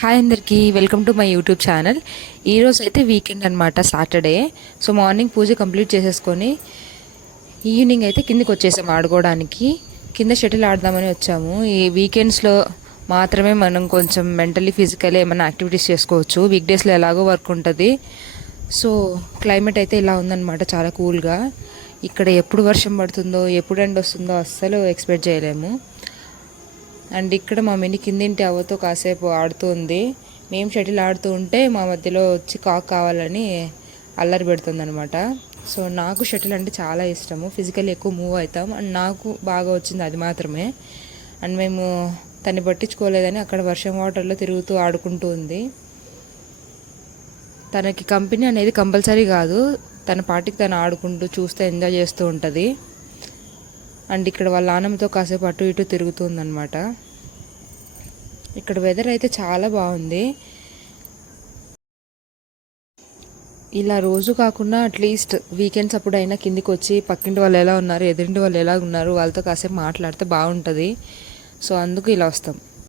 Hi అందరికీ welcome to my YouTube channel. ఈరోజు అయితే వీకెండ్ అనమాట, సాటర్డే. సో మార్నింగ్ పూజ కంప్లీట్ చేసేసుకొని ఈవినింగ్ అయితే కిందికి వచ్చేసాం ఆడుకోవడానికి. కింద షటిల్ ఆడదామని వచ్చాము. ఈ వీకెండ్స్లో మాత్రమే మనం కొంచెం మెంటలీ ఫిజికల్లీ ఏమైనా యాక్టివిటీస్ చేసుకోవచ్చు. వీక్ డేస్లో ఎలాగో వర్క్ ఉంటుంది. సో క్లైమేట్ అయితే ఇలా ఉందన్నమాట, చాలా కూల్గా. ఇక్కడ ఎప్పుడు వర్షం పడుతుందో ఎప్పుడు ఎండ వస్తుందో అస్సలు ఎక్స్పెక్ట్ చేయలేము. అండ్ ఇక్కడ మా మిని కిందింటి అవ్వతో కాసేపు ఆడుతుంది. మేము షటిల్ ఆడుతూ ఉంటే మా మధ్యలో వచ్చి కాక్ కావాలని అల్లరి పెడుతుంది అనమాట. సో నాకు షటిల్ అంటే చాలా ఇష్టము. ఫిజికల్లీ ఎక్కువ మూవ్ అవుతాం అండ్ నాకు బాగా వచ్చింది అది మాత్రమే. అండ్ మేము తన్ని పట్టించుకోలేదని అక్కడ వర్షం వాటర్లో తిరుగుతూ ఆడుకుంటూ ఉంది. తనకి కంపెనీ అనేది కంపల్సరీ కాదు, తన పాటికి తను ఆడుకుంటూ చూస్తే ఎంజాయ్ చేస్తూ ఉంటుంది. అండ్ ఇక్కడ వాళ్ళ నాన్నమ్మతో కాసేపు అటు ఇటు తిరుగుతుందనమాట. ఇక్కడ వెదర్ అయితే చాలా బాగుంది. ఇలా రోజు కాకుండా అట్లీస్ట్ వీకెండ్స్ అప్పుడైనా కిందికి వచ్చి పక్కింటి వాళ్ళు ఎలా ఉన్నారు, ఎదురింటి వాళ్ళు ఎలా ఉన్నారు, వాళ్ళతో కాసేపు మాట్లాడితే బాగుంటుంది. సో అందుకు ఇలా వస్తాం.